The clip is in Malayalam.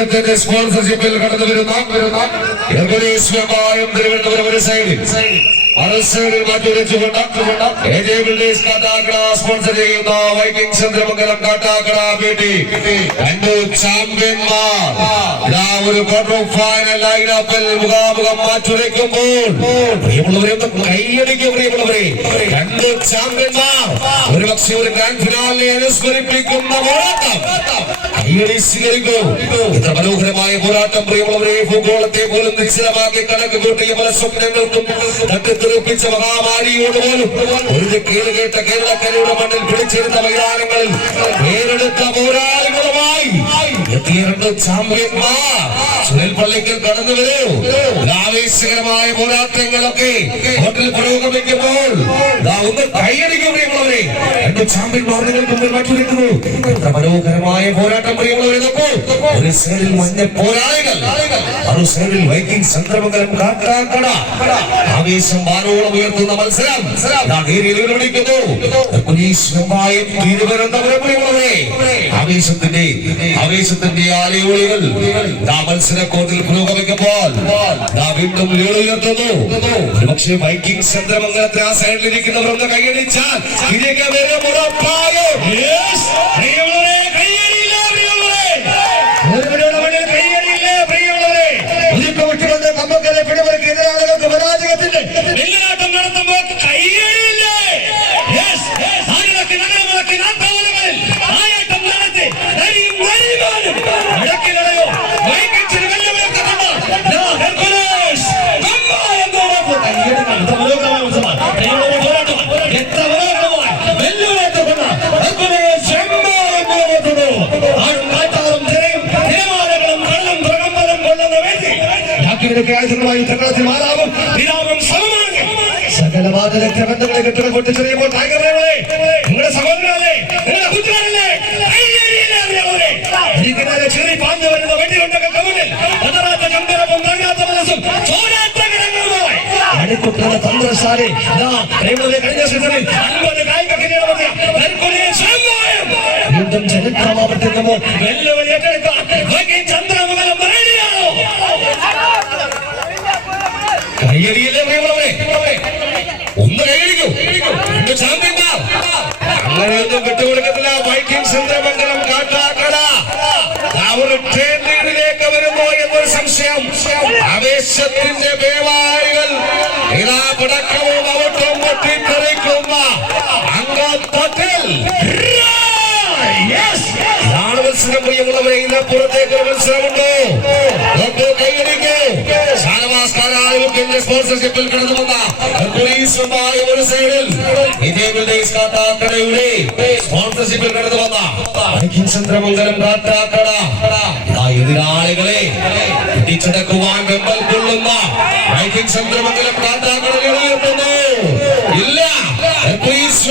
അദ്ദേഹത്തിന്റെ സ്പോൺസർഷിപ്പിൽ കടന്നു വരുന്ന തിരുവനന്തപുരം ഒരു സൈഡിൽ സ്പോൺസർ ചെയ്യുന്ന ചന്ദ്രമംഗലം ഫൈനൽ ലൈനപ്പിൽ മുഖാമുഖം ഒരു ഗ്രാൻഡ് പോരാട്ടം. മനോഹരമായ പോരാട്ടം പ്രിയമുള്ളവരെ ഭൂഗോളത്തെ പോലും നിശ്ചലമാക്കി കണക്ക് കൂട്ടിയ പല സ്വപ്നങ്ങൾക്കും തട്ടിത്തെറിപ്പിച്ച മഹാമാരിയോട് പോലും ഒരു കേട് കേട്ട കേരളക്കരയുടെ മണ്ണിൽ പിടിച്ചിരുന്ന മൈതാനങ്ങളിൽ പേരെടുത്ത പോരാളികളുമായി എത്തിയ രണ്ട് ചാമ്പ്യന്മാർ. സുനിൽ പള്ളിക്കൽ കടന്നു വരൂ. ആവേശകരമായ പോരാട്ടങ്ങളൊക്കെ ഹോട്ടൽ പുരോഗമിക്കുമ്പോൾ ഒന്ന് കൈയടിക്കും പ്രിയമുള്ളവരെ. രണ്ട് ചാമ്പ്യന്മാർ നിങ്ങൾക്ക് മുമ്പിൽ മാറ്റിവെക്കുന്നു മനോഹരമായ പോരാട്ടം പ്രിയമുള്ളവരെ നോക്കൂ. ഒരു സൈഡിൽ മഞ്ഞ പോരാളികൾ മറു സൈഡിൽ വൈക്കിംഗ് സന്ദർഭങ്ങളും കാട്ടാക്കട. ആവേശം വാനോളം ഉയർത്തുന്ന മത്സരം. വിളിക്കുന്നു. പോലീസ് വെമ്പായം തിരുവനന്തപുരം പ്രിയമുള്ളവരെ ആവേശത്തിന്റെ ആവേശത്തിന്റെ ആലയോളികൾ. മത്സര മത്സരക്കോട്ടിൽ പുരോഗമിക്കുമ്പോൾ. വീണ്ടും ലീളുയർത്തുന്നു ഒരുപക്ഷെ വൈക്കിംഗ് ചന്ദ്രമംഗലത്തെ ആ സൈഡിലിരിക്കുന്നവർ ഒന്ന് കൈയടിച്ചാൽ തിരികെ വരും ഉറപ്പായും. യാക്കിവിനൊക്കെ ആയുധങ്ങളുമായി തങ്ങളത്തിൽ മാറാവും. വിരാമം സമമാണ് സകല വാതിലൊക്കെ ബന്ധങ്ങളെ കെട്ടുകൾ പൊട്ടിച്ചെറിയുമ്പോൾ താങ്കങ്ങളെ നിങ്ങളുടെ സഹോദരനല്ലേ നിങ്ങളുടെ പുത്രനല്ലേ ചീറി പാഞ്ഞു വരുന്ന വെടിയുണ്ടൊക്കെ കവിളിൽ പതറാത്ത ചമ്പരവും തങ്ങാത്ത മനസ്സും ചോരാത്ത കിടങ്ങളുമായി. അടിക്കുട്ടുള്ള തന്ത്രശാലി കഴിഞ്ഞ സീസണിൽ അൻപത് കായിക കിരീടമെത്തിയ വീണ്ടും ചരിത്രം അങ്ങനെയൊന്നും വിട്ടുകൊടുക്കത്തില്ല. വൈക്കിംഗ് ചന്ദ്രമംഗലം കാട്ടാക്കട. ട്രെയിൻ ലീഡിലേക്ക് വരുമോ എന്നൊരു സംശയം. ആവേശത്തിന്റെ പേവാരികൾ ഇതാ പടക്കവും അവട്ടും പൊട്ടിത്തെറിക്കുന്ന അംഗത്വത്തിൽ മത്സരം. പ്രിയമുള്ളവരെ ഇതിനപ്പുറത്തേക്ക് ഒരു മത്സരമുണ്ടോ. കൈയടിക്കൂ. ഷാനവാസ് സ്പോൺസർഷിപ്പിൽ കടന്നു സദൃശ്യമായ ഒരു സൈഡിൽ. ഇതേപോലെ കാട്ടാക്കടയുടെ സ്പോൺസർഷിപ്പിൽ കടന്നു വന്ന ചന്ദ്രമംഗലം കാട്ടാക്കട. എതിരാളികളെ പിടിച്ചടക്കുവാൻ വെമ്പൽ കൊള്ളുന്ന വൈദ്യം ചന്ദ്രമംഗലം കാട്ടാക്കട നിലനിർത്തുന്നു ഇല്ല. പ്ലീസ്